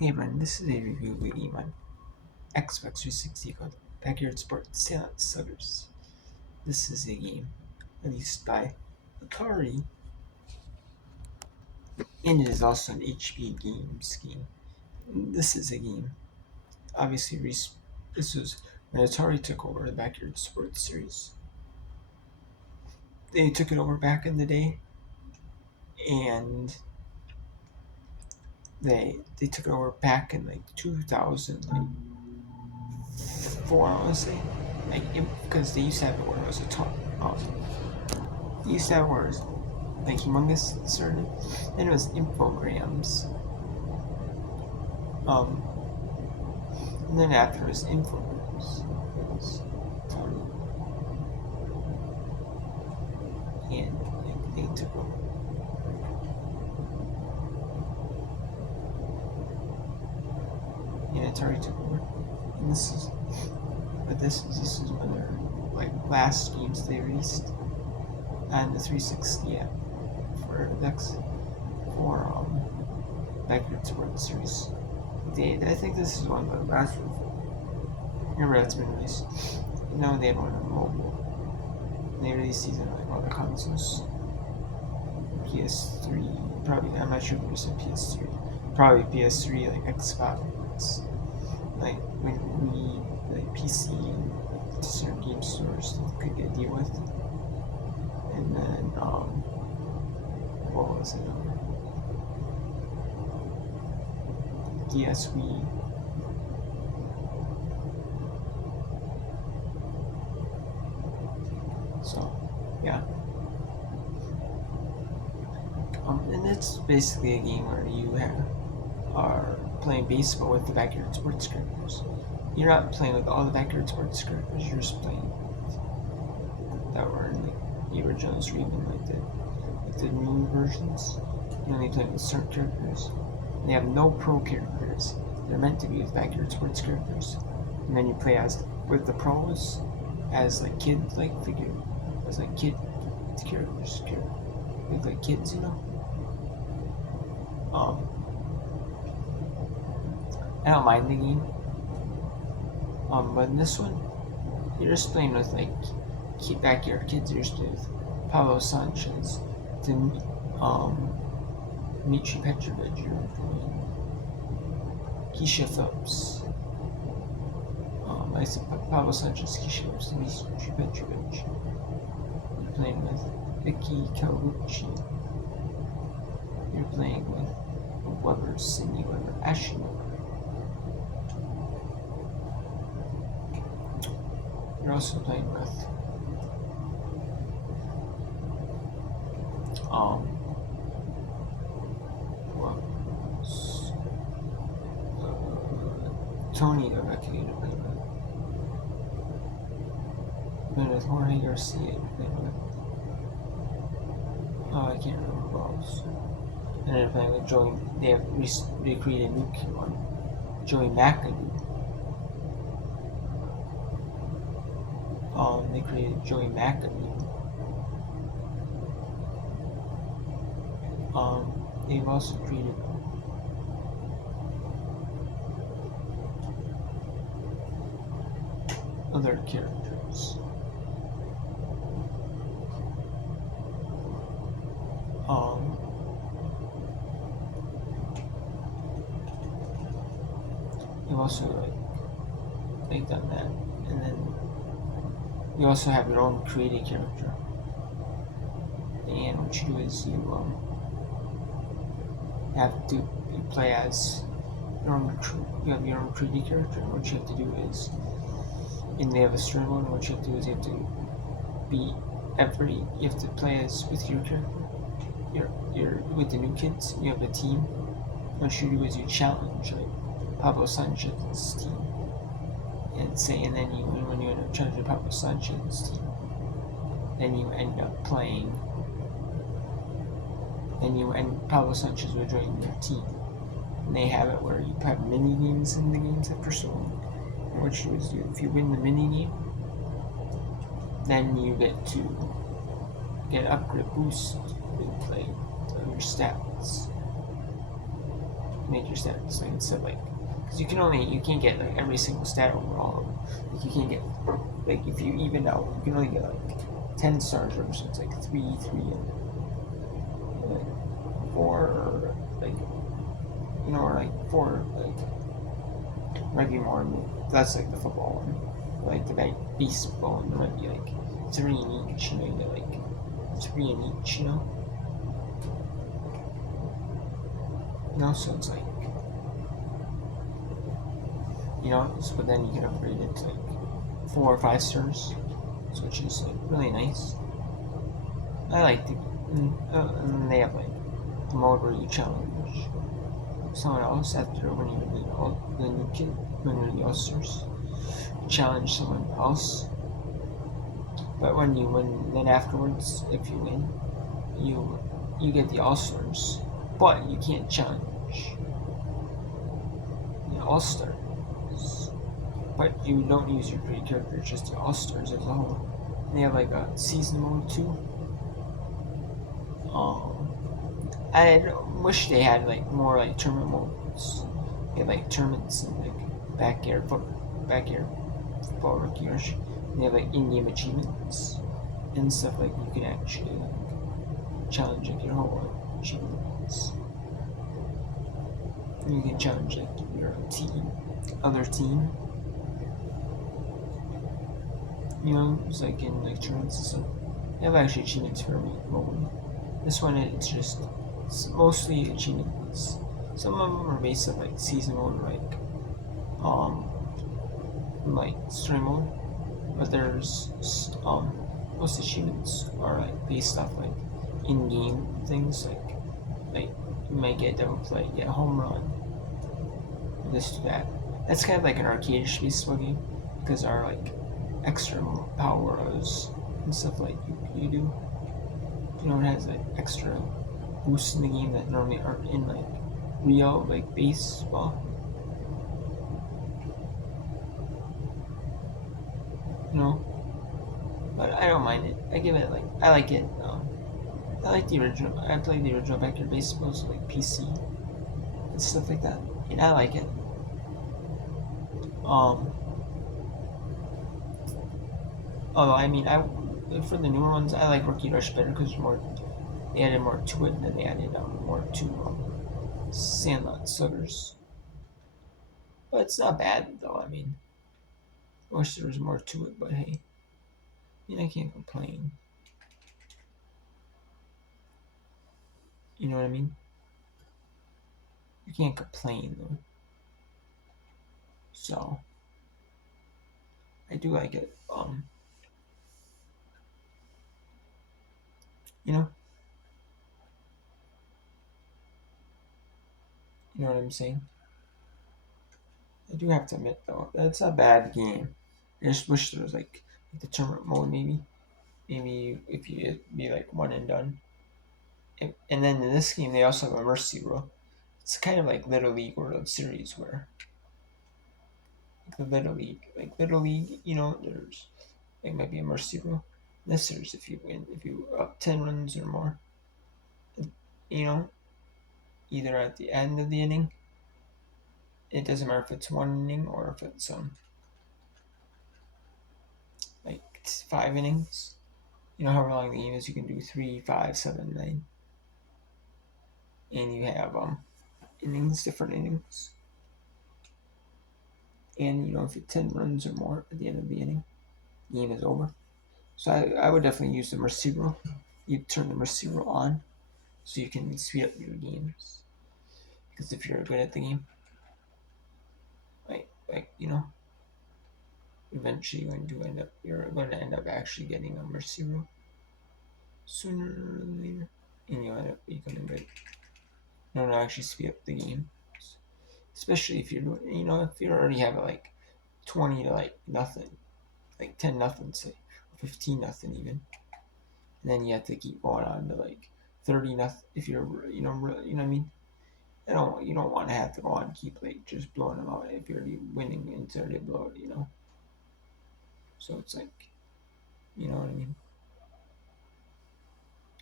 Hey everyone, this is a review of a game on Xbox 360 called Backyard Sports Sandlot Sluggers. This is a game released by Atari, and it is also an HP Games game. This is a game, obviously, this was when Atari took over the Backyard Sports series. They took it over back in the day, and they took it over back in like 2004, I want to say. Because they used to have it where it was a ton. They used to have where it was like humongous started. Then it was infograms. Um, and then after it was infograms. It was funny. And like they took over. And Atari took over. And this is one of their like last games they released on the 360 app for Dex for Backyard Sports series. I think this is one of the last ones. Remember that's been released. No, they have one on mobile. They released these on like all the consoles. PS3, probably. I'm not sure if it's a PS3. Probably PS3, like Xbox, like like PC, and certain game stores that could get a deal with. And then what was it? DS Wii. So, yeah. And it's basically a game where you are playing baseball with the Backyard Sports characters. You're not playing with all the Backyard Sports characters. You're just playing that were in like the originals, or even like the new versions. You only play with certain characters. They have no pro characters. They're meant to be with Backyard Sports characters, and then you play as with the pros as like kid characters, with like kids, you know. I don't mind the game. But in this one, you're just playing with like backyard kids. You're just playing with Pablo Sanchez, Dmitry Petrovic, you're playing Keisha Phillips. I said Pablo Sanchez, Keisha Phillips, Dmitry Petrovic. You're playing with Vicky Calucci. You're playing with Weber, Cindy Weber, Ashley Weber. You're also playing with what else? Tony Rebecca, you're playing with Jorge Garcia, you're playing with I can't remember who else. And then playing with Joey. They have recreated a new one, Joey McAdoo. They created Joey McAdoo. They've also created other characters. They've also they've done that, and then you also have your own created character. And what you do is you play as you have your own created character, and what you have to do is, and they have a story mode, and what you have to do is you have to play as with your character. You're with the new kids. You have a team. What you do is you challenge like Pablo Sanchez's team, and then when you end up challenging Pablo Sanchez's team, then you end up playing. And Pablo Sanchez will join your team. And they have it where you have mini games in the games after so long. And what you do is if you win the mini game, then you get to get an upgrade boost with like your stats. make your stats like instead like because you can't get like every single stat overall. Like you can't get like if you even out you can only get like 10 stars or so it's like three and like four or like or like four like might be more. That's like the football one. Like the baseball one, there might be like three in each. You get like three in each. So it's like so, but then you can upgrade it to like 4 or 5 stars, so which is like really nice. I like the and then they have like the mode where you challenge someone else after when you're the new kid when you're the All-Stars. Challenge someone else, but when you win, then afterwards, if you win, you get the All-Stars, but you can't challenge the All-Stars. But you don't use your great character, just the All-Stars as a whole. And they have like a season mode too. I wish they had like more like tournament modes. They had like tournaments and like backyard football rookie rush. They have like in-game achievements and stuff like you can actually like challenge like your whole achievements. You can challenge like your other team. It's like in like tournaments and stuff. They have actually achievements for every mode. This one it's mostly achievements. Some of them are based on like season mode, like story mode, but there's most achievements are like based off like in-game things like you might get double play, get a home run, this to that. That's kind of like an arcade-ish baseball game because our like extra powers and stuff like you do. It has like extra boosts in the game that normally aren't in like real like baseball. You know, but I don't mind it. I give it like I like it. I like the original. I played the original Backyard Baseball, so like PC and stuff like that, and I like it. Um, although I mean, I for the newer ones, I like Rookie Rush better because they added more to it, and then they added more to Sandlot Sluggers. But it's not bad though. I mean, I wish there was more to it, but hey, I can't complain. You know what I mean? You can't complain though. So I do like it. You know, you know what I'm saying? I do have to admit though, that's a bad game. I just wish there was like the tournament mode maybe. Maybe if you be like one and done. And then in this game they also have a mercy rule. It's kind of like Little League World Series where like the Little League, there's like might be a mercy rule. This there's if you up 10 runs or more, you know, either at the end of the inning. It doesn't matter if it's one inning or if it's like 5 innings. However long the game is, you can do 3, 5, 7, 9, and you have different innings. And if it's 10 runs or more at the end of the inning, the game is over. So I would definitely use the mercy rule. You turn the mercy rule on so you can speed up your games. Because if you're good at the game, eventually you're going to end up actually getting a mercy rule sooner or later, and you'll end up becoming good. To actually speed up the game, especially if you're doing, if you already have like 20 to like nothing, like 10-0, say, or 15-0 even, and then you have to keep going on to like 30-0 if you're, really, what I mean. You don't want to have to go on and keep like just blowing them out if you're already winning until they blow it. So it's like, you know what I mean.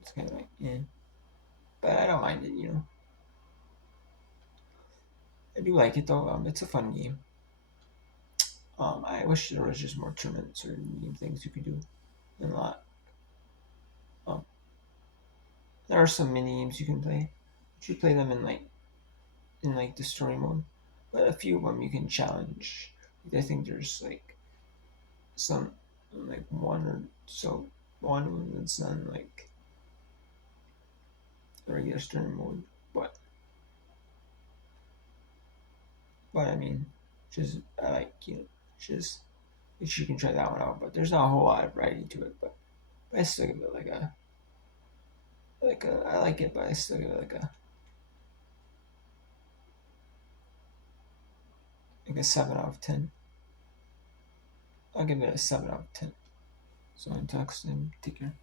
It's kind of like, yeah, but I don't mind it. do like it though. It's a fun game. I wish there was just more tournaments or medium things you could do than a lot. Um, there are some mini games you can play. You should play them in the story mode, but a few of them you can challenge. I think there's like some like one or so one of them that's done like the regular story mode, but I mean, just I like just you can try that one out. But there's not a whole lot of variety to it. But I still give it I like it, but I still give it like a 7 out of 10. I'll give it a 7 out of 10. So until next time, take care.